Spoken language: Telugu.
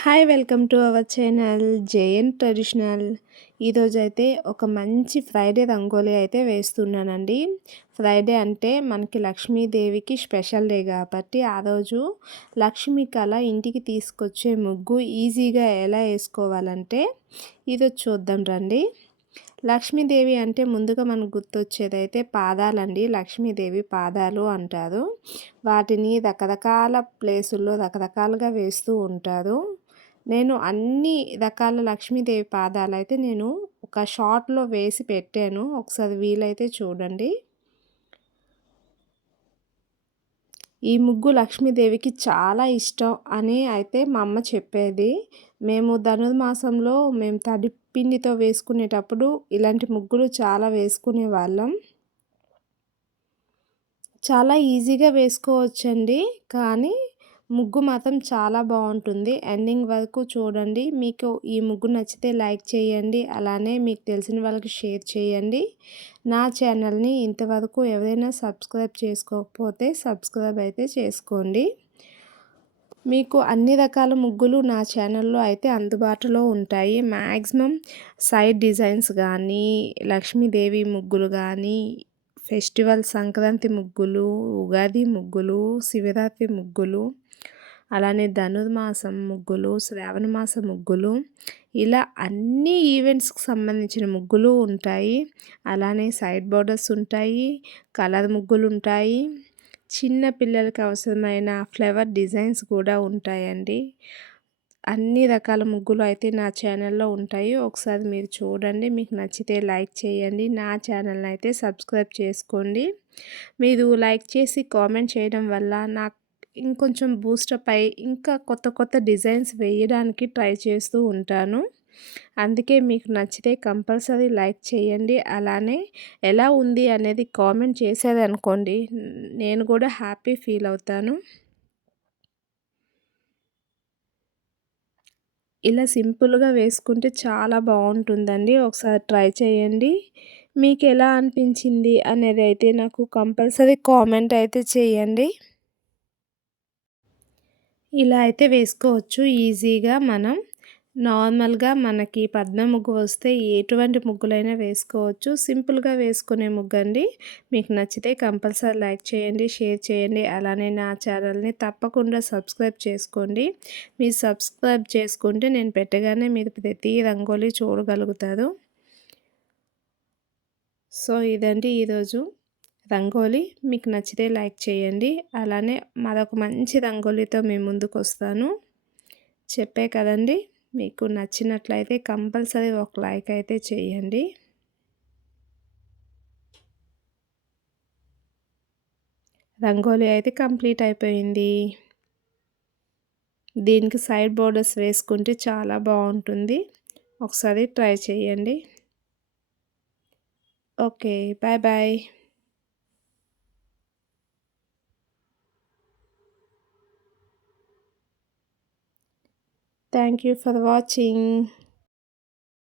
Hi welcome to our channel JN traditional. ఈరోజైతే ఒక మంచి ఫ్రైడే రంగోలీ అయితే వేస్తున్నానండి. ఫ్రైడే అంటే మనకి లక్ష్మీదేవికి స్పెషల్ డే కాబట్టి ఆ రోజు లక్ష్మీ కళ ఇంటికి తీసుకొచ్చే ముగ్గు ఈజీగా ఎలా వేసుకోవాలంటే ఈరోజు చూద్దాం రండి. లక్ష్మీదేవి అంటే ముందుగా మనకు గుర్తొచ్చేదైతే పాదాలండి. లక్ష్మీదేవి పాదాలు అంటారు. వాటిని రకరకాల ప్లేసుల్లో రకరకాలుగా వేస్తూ ఉంటారు. నేను అన్ని రకాల లక్ష్మీదేవి పాదాలైతే నేను ఒక షార్ట్‌లో వేసి పెట్టాను. ఒకసారి వీలైతే చూడండి. ఈ ముగ్గు లక్ష్మీదేవికి చాలా ఇష్టం అని అయితే మా అమ్మ చెప్పేది. మేము ధనుర్మాసంలో తడి పిండితో వేసుకునేటప్పుడు ఇలాంటి ముగ్గులు చాలా వేసుకునేవాళ్ళం. చాలా ఈజీగా వేసుకోవచ్చండి. కానీ ముగ్గు మాత్రం చాలా బాగుంటుంది. ఎండింగ్ వరకు చూడండి. మీకు ఈ ముగ్గు నచ్చితే లైక్ చేయండి. అలానే మీకు తెలిసిన వాళ్ళకి షేర్ చేయండి. నా ఛానల్ని ఇంతవరకు ఎవరైనా సబ్స్క్రైబ్ చేసుకోకపోతే సబ్స్క్రైబ్ అయితే చేసుకోండి. మీకు అన్ని రకాల ముగ్గులు నా ఛానల్లో అయితే అందుబాటులో ఉంటాయి. మ్యాక్సిమం సైడ్ డిజైన్స్ కానీ, లక్ష్మీదేవి ముగ్గులు కానీ, ఫెస్టివల్ సంక్రాంతి ముగ్గులు, ఉగాది ముగ్గులు, శివరాత్రి ముగ్గులు, అలానే ధనుర్మాసం ముగ్గులు, శ్రావణ మాస ముగ్గులు, ఇలా అన్ని ఈవెంట్స్కి సంబంధించిన ముగ్గులు ఉంటాయి. అలానే సైడ్ బోర్డర్స్ ఉంటాయి, కలర్ ముగ్గులు ఉంటాయి, చిన్న పిల్లలకి అవసరమైన ఫ్లవర్ డిజైన్స్ కూడా ఉంటాయండి. అన్ని రకాల ముగ్గులు అయితే నా ఛానల్లో ఉంటాయి. ఒకసారి మీరు చూడండి. మీకు నచ్చితే లైక్ చేయండి. నా ఛానల్ని అయితే సబ్స్క్రైబ్ చేసుకోండి. మీరు లైక్ చేసి కామెంట్ చేయడం వల్ల నాకు ఇంకొంచెం బూస్టప్ అయ్యి ఇంకా కొత్త కొత్త డిజైన్స్ వేయడానికి ట్రై చేస్తూ ఉంటాను. అందుకే మీకు నచ్చితే కంపల్సరీ లైక్ చేయండి. అలానే ఎలా ఉంది అనేది కామెంట్ చేసేదనుకోండి, నేను కూడా హ్యాపీ ఫీల్ అవుతాను. ఇలా సింపుల్గా వేసుకుంటే చాలా బాగుంటుందండి. ఒకసారి ట్రై చేయండి. మీకు ఎలా అనిపించింది అనేది అయితే నాకు కంపల్సరీ కామెంట్ అయితే చేయండి. ఇలా అయితే వేసుకోవచ్చు ఈజీగా. మనం నార్మల్గా మనకి పద్మ ముగ్గు వస్తే ఎటువంటి ముగ్గులైనా వేసుకోవచ్చు. సింపుల్గా వేసుకునే ముగ్గండి. మీకు నచ్చితే కంపల్సరీ లైక్ చేయండి, షేర్ చేయండి. అలానే నా ఛానల్ని తప్పకుండా సబ్స్క్రైబ్ చేసుకోండి. మీరు సబ్స్క్రైబ్ చేసుకుంటే నేను పెట్టగానే మీరు ప్రతి రంగోలీ చూడగలుగుతారు. సో ఇదండి ఈరోజు రంగోలీ. మీకు నచ్చితే లైక్ చేయండి. అలానే మరొక మంచి రంగోలీతో మీ ముందుకు వస్తాను. చెప్పే కదండి, మీకు నచ్చినట్లయితే కంపల్సరీ ఒక లైక్ అయితే చేయండి. రంగోలీ అయితే కంప్లీట్ అయిపోయింది. దీనికి సైడ్ బోర్డర్స్ వేసుకుంటే చాలా బాగుంటుంది. ఒకసారి ట్రై చేయండి. Okay, bye bye. Thank you for watching.